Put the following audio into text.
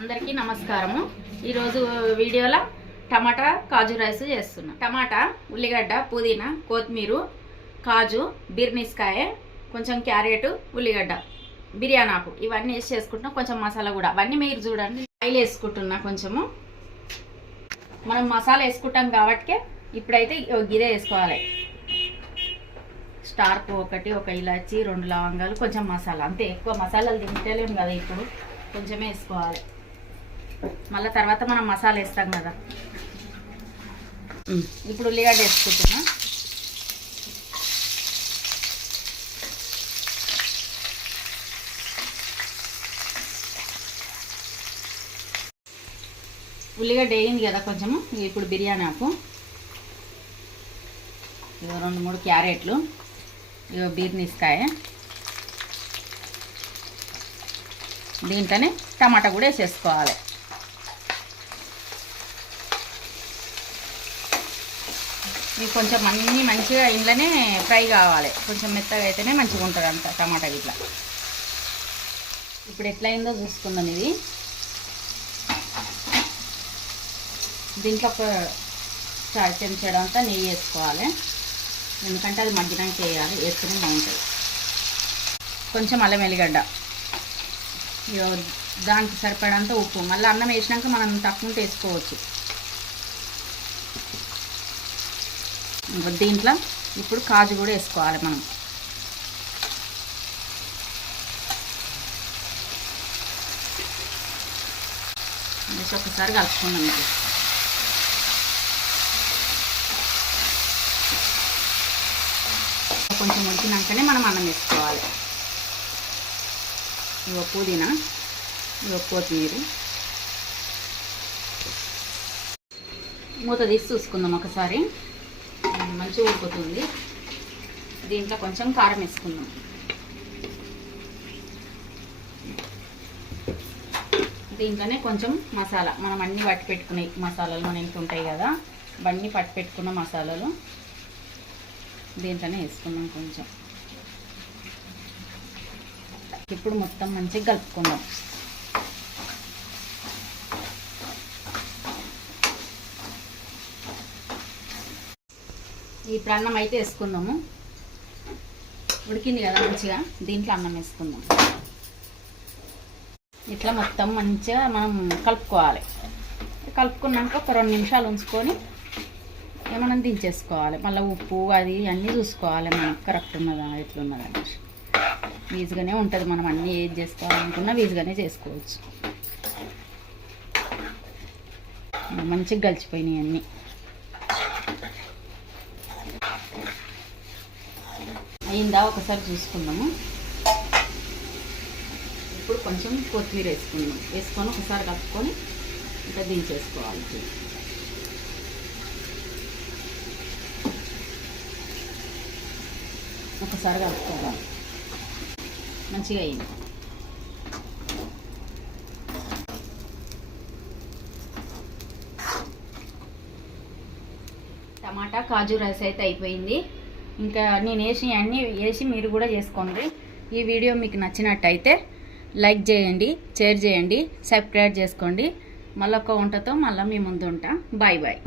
అందరికీ నమస్కారము। ఈరోజు వీడియోలో టమాటా కాజు రైస్ చేస్తున్నా। టమాటా, ఉల్లిగడ్డ, పుదీనా, కొత్తిమీర, కాజు, బిర్నిస్కాయ, కొంచెం క్యారెట్, ఉల్లిగడ్డ, బిర్యానీ ఆకు ఇవన్నీ వేసి చేసుకుంటున్నా। కొంచెం మసాలా కూడా అవన్నీ మీరు చూడండి। ఆయిల్ వేసుకుంటున్నా కొంచెము। మనం మసాలా వేసుకుంటాం కాబట్టి ఇప్పుడైతే గిదే వేసుకోవాలి। స్టార్ ఒకటి, ఒక ఇలాచి, 2 లవంగాలు, కొంచెం మసాలా, అంతే। ఎక్కువ మసాలాలు తింటలేము కదా, ఇప్పుడు కొంచెమే వేసుకోవాలి। మళ్ళీ తర్వాత మనం మసాలా వేస్తాం కదా। ఇప్పుడు ఉల్లిగడ్డ వేసుకుంటున్నా। ఉల్లిగడ్డ వేయింది కదా కొంచెము। ఇప్పుడు బిర్యానీ ఆకు, 2-3 క్యారెట్లు, బీర్నిస్కాయ, దీంట్లోనే టమాటా కూడా వేసేసుకోవాలి। ఇవి కొంచెం అన్నీ మంచిగా ఇంట్లోనే ఫ్రై కావాలి, కొంచెం మెత్తగా అయితేనే మంచిగా ఉంటుంది అంత టమాటా ఇట్లా। ఇప్పుడు ఎట్లయిందో చూసుకుందాం। ఇది దీంట్లో ఒక చాయ్ చెంచాడు అంతా నెయ్యి వేసుకోవాలి, ఎందుకంటే అది మగ్గినాక వేయాలి, వేస్తేనే బాగుంటుంది। కొంచెం అల్లం వెల్లిగడ్డ, దానికి సరిపడంత ఉప్పు, మళ్ళీ అన్నం వేసినాక మనం తక్కువ వేసుకోవచ్చు। దీంట్లో ఇప్పుడు కాజు కూడా వేసుకోవాలి మనం। వేసి ఒకసారి కలుపుకుందాం। ఇది కొంచెం ఉడికినాకనే మనం అన్నం వేసుకోవాలి। ఇవో పుదీనా, ఇవో కొత్తిమీర, మూత తీసి చూసుకుందాం ఒకసారి, మంచిగా ఉడుకుతుంది। దీంట్లో కొంచెం కారం వేసుకుందాం। దీంట్లోనే కొంచెం మసాలా, మనం అన్నీ పట్టి పెట్టుకునే మసాలాలు మన ఇంట్లో ఉంటాయి కదా, అవన్నీ పట్టి పెట్టుకున్న మసాలాలు దీంట్లోనే వేసుకుందాం కొంచెం। ఇప్పుడు మొత్తం మంచిగా కలుపుకుందాం। ఇప్పుడు అన్నం అయితే వేసుకుందాము। ఉడికింది కదా మంచిగా, దీంట్లో అన్నం వేసుకుందాం। ఇట్లా మొత్తం మంచిగా మనం కలుపుకోవాలి। కలుపుకున్నాక ఒక 2 నిమిషాలు ఉంచుకొని మనం దించేసుకోవాలి। మళ్ళీ ఉప్పు అది అన్నీ చూసుకోవాలి మనం, కరెక్ట్ ఉన్నదా ఎట్లున్నదా అనేసి। ఈజీగానే ఉంటుంది, మనం అన్నీ ఏది చేసుకోవాలనుకున్నా ఈజీగానే చేసుకోవచ్చు। మంచిగా గలిచిపోయినాయి అన్నీ। అయిందా ఒకసారి చూసుకుందాము। ఇప్పుడు కొంచెం కొత్తిమీర వేసుకుందాం, వేసుకొని ఒకసారి కలుపుకొని ఇంకా దించేసుకోవాలి। ఒకసారి కలుపుకోవాలి, మంచిగా అయింది। టమాటా కాజు రైస్ అయితే అయిపోయింది। ఇంకా నేను అన్నీ వేసి మీరు కూడా చేసుకోండి। ఈ వీడియో మీకు నచ్చినట్టయితే లైక్ చేయండి, షేర్ చేయండి, సబ్స్క్రైబ్ చేసుకోండి। మళ్ళీ ఒక వంటతో మళ్ళీ మీ ముందు ఉంటా। Bye bye.